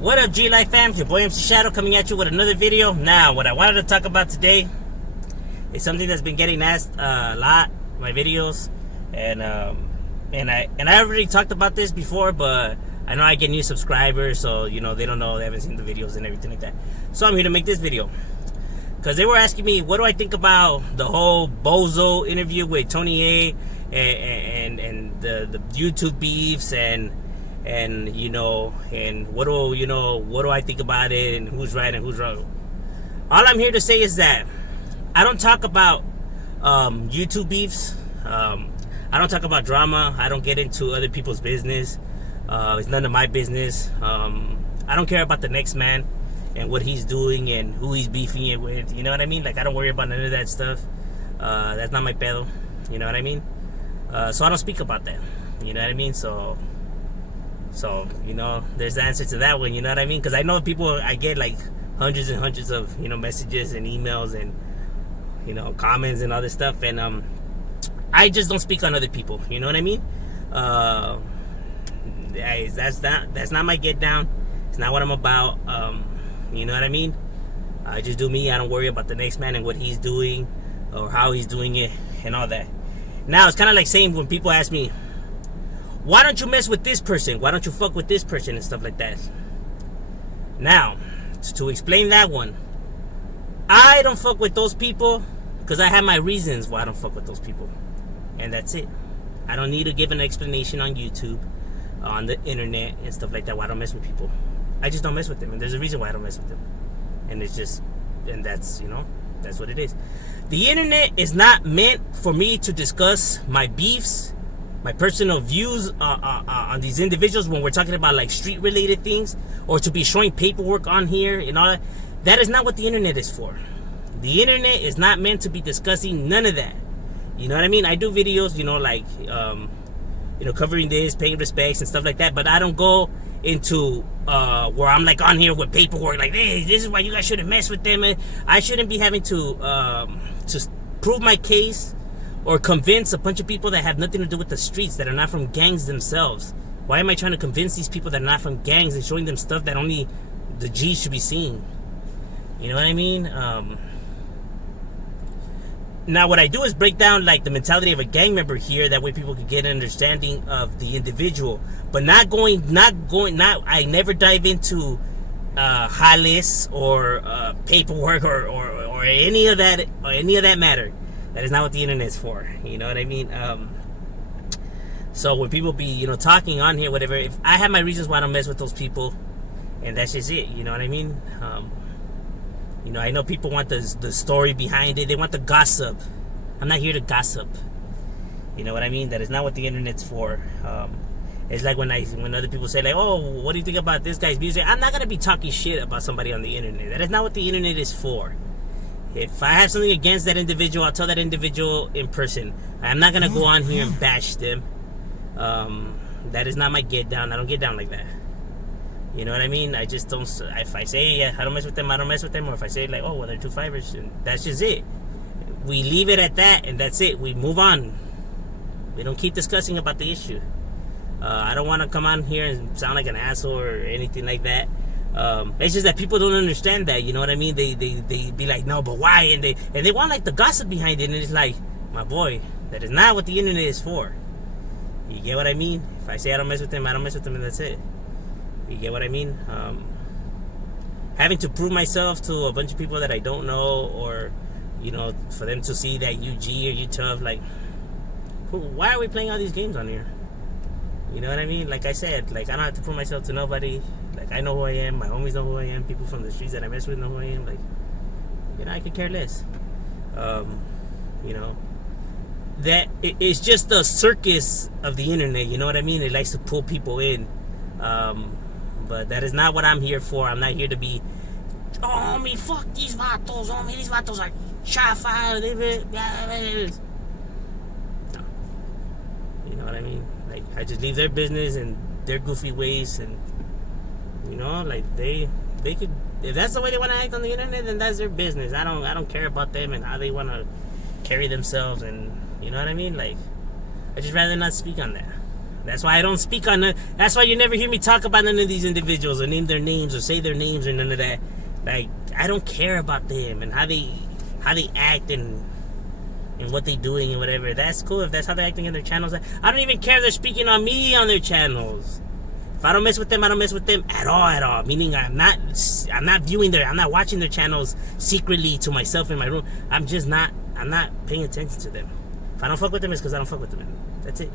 What up, G-Life fam? Your boy MC Shadow coming at you with another video. Now, what I wanted to talk about today is something that's been getting asked a lot in my videos, and I already talked about this before, but I know I get new subscribers, so you know they don't know, they haven't seen the videos and everything like that. So I'm here to make this video because they were asking me, what do I think about the whole Bozo interview with Tony A and the YouTube beefs and you know, and what do I think about it, and who's right and who's wrong. All I'm here to say is that I don't talk about YouTube beefs. I don't talk about drama. I don't get into other people's business. It's none of my business. I don't care about the next man and what he's doing and who he's beefing it with. You know what I mean? Like, I don't worry about none of that stuff. That's not my pedo. You know what I mean? So I don't speak about that. You know what I mean? So you know, there's the answer to that one. You know what I mean? Because I know people, I get like hundreds and hundreds of, you know, messages and emails and, you know, comments and all this stuff, and I just don't speak on other people. You know what I mean? That's not my get down. It's not what I'm about. You know what I mean? I just do me. I don't worry about the next man and what he's doing or how he's doing it and all that. Now, it's kind of like saying when people ask me, why don't you mess with this person? Why don't you fuck with this person and stuff like that? Now, to explain that one, I don't fuck with those people because I have my reasons why I don't fuck with those people. And that's it. I don't need to give an explanation on YouTube, on the internet and stuff like that, why I don't mess with people. I just don't mess with them, and there's a reason why I don't mess with them. And it's just, and that's, you know, that's what it is. The internet is not meant for me to discuss my beefs, my personal views on these individuals when we're talking about like street related things, or to be showing paperwork on here and all that. That is not what the internet is for. The internet is not meant to be discussing none of that. You know what I mean? I do videos, you know, like you know, covering this, paying respects and stuff like that, but I don't go into where I'm like on here with paperwork like, hey, this is why you guys shouldn't mess with them. I shouldn't be having to prove my case or convince a bunch of people that have nothing to do with the streets, that are not from gangs themselves. Why am I trying to convince these people that are not from gangs and showing them stuff that only the G's should be seeing? You know what I mean? Now, what I do is break down like the mentality of a gang member here. That way people can get an understanding of the individual. But I never dive into jales or paperwork or any of that matter. That is not what the internet is for. You know what I mean? So when people be, you know, talking on here, whatever, if I have my reasons why I don't mess with those people, and that's just it. You know what I mean? You know, I know people want the story behind it. They want the gossip. I'm not here to gossip. You know what I mean? That is not what the internet's for. It's like when other people say like, oh, what do you think about this guy's music? I'm not gonna be talking shit about somebody on the internet. That is not what the internet is for. If I have something against that individual, I'll tell that individual in person. I'm not gonna go on here and bash them. That is not my get down. I don't get down like that. You know what I mean? I just don't. If I say, yeah, I don't mess with them, I don't mess with them. Or if I say like, oh, well, they're two fivers, and that's just it. We leave it at that, and that's it. We move on. We don't keep discussing about the issue. I don't want to come on here and sound like an asshole or anything like that. It's just that people don't understand that. You know what I mean? They be like, no, but why? And they want like the gossip behind it, and it's like, my boy, that is not what the internet is for. You get what I mean? If I say I don't mess with them, I don't mess with them, and that's it. You get what I mean? Having to prove myself to a bunch of people that I don't know, or, you know, for them to see that you G or you tough, like, why are we playing all these games on here? You know what I mean? Like I said, like, I don't have to prove myself to nobody. Like, I know who I am. My homies know who I am. People from the streets that I mess with know who I am. Like, you know, I could care less. You know, that it's just the circus of the internet. You know what I mean? It likes to pull people in. But that is not what I'm here for. I'm not here to be, oh, me, fuck these vatos. Oh, me, these vatos are chafa. No. You know what I mean? Like, I just leave their business and their goofy ways, and, you know, like, they could, if that's the way they want to act on the internet, then that's their business. I don't care about them and how they want to carry themselves, and, you know what I mean? Like, I just rather not speak on that. That's why I don't speak on it. That's why you never hear me talk about none of these individuals or name their names or say their names or none of that. Like, I don't care about them and how they act and what they're doing and whatever. That's cool if that's how they're acting in their channels. I don't even care if they're speaking on me on their channels. If I don't mess with them, I don't mess with them at all. Meaning I'm not watching their channels secretly to myself in my room. I'm not paying attention to them. If I don't fuck with them, it's because I don't fuck with them. That's it.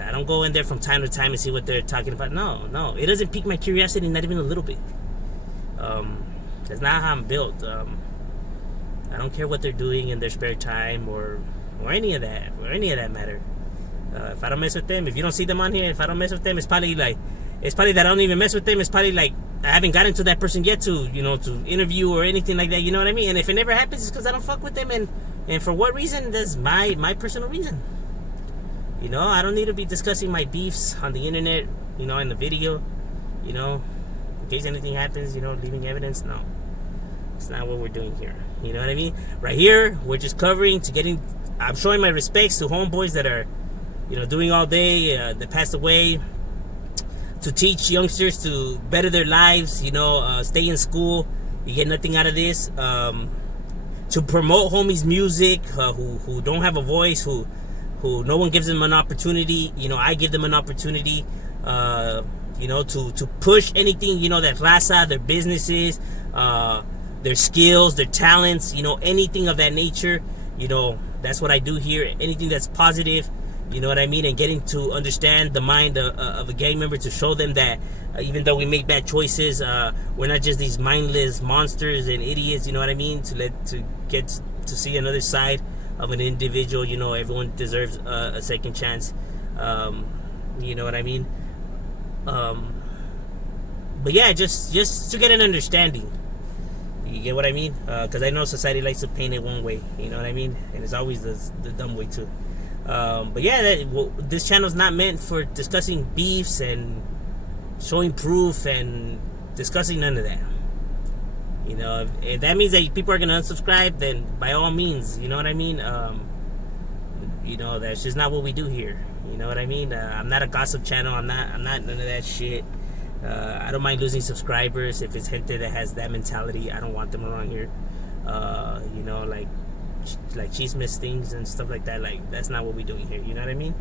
I don't go in there from time to time and see what they're talking about. No. It doesn't pique my curiosity, not even a little bit. That's not how I'm built. I don't care what they're doing in their spare time or any of that matter. If I don't mess with them, if you don't see them on here, if I don't mess with them, it's probably that I don't even mess with them. It's probably like I haven't gotten to that person yet to interview or anything like that. You know what I mean? And if it never happens, it's because I don't fuck with them. And for what reason? That's my personal reason. I don't need to be discussing my beefs on the internet, in the video, in case anything happens, leaving evidence. No, it's not what we're doing here. You know what I mean? Right here, we're just covering I'm showing my respects to homeboys that are, doing all day, that passed away, to teach youngsters to better their lives, stay in school. You get nothing out of this. To promote homies' music, who don't have a voice, who no one gives them an opportunity. I give them an opportunity, to push anything, that raza, their businesses, their skills, their talents, anything of that nature. That's what I do here. Anything that's positive, you know what I mean? And getting to understand the mind of a gang member, to show them that even though we make bad choices, we're not just these mindless monsters and idiots, you know what I mean? To get to see another side of an individual. Everyone deserves a second chance. You know what I mean? But yeah, just to get an understanding. You get what I mean? Because I know society likes to paint it one way. You know what I mean? And it's always the dumb way too. But yeah, this channel's not meant for discussing beefs and showing proof and discussing none of that. If that means that people are gonna unsubscribe, then by all means, you know what I mean? That's just not what we do here. You know what I mean? I'm not a gossip channel. I'm not none of that shit. I don't mind losing subscribers if it's gente that has that mentality. I don't want them around here. Like chismes things and stuff like that. Like, that's not what we're doing here. You know what I mean?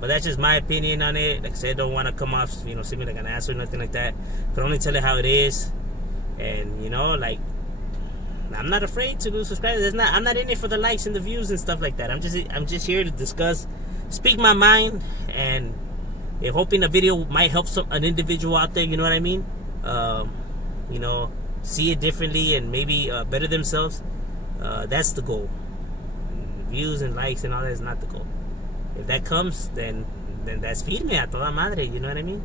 But that's just my opinion on it. Like I said, don't want to come off, see me like an ass or nothing like that. But only tell it how it is. And I'm not afraid to lose subscribers. I'm not in it for the likes and the views and stuff like that. I'm just here to speak my mind, and hoping a video might help an individual out there. You know what I mean? See it differently and maybe better themselves. That's the goal. Views and likes and all that is not the goal. If that comes, then that's firme a toda madre. You know what I mean?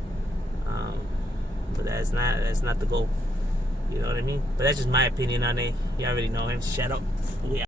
But that's not the goal. You know what I mean? But that's just my opinion on it. You already know him. Shut up. Yeah.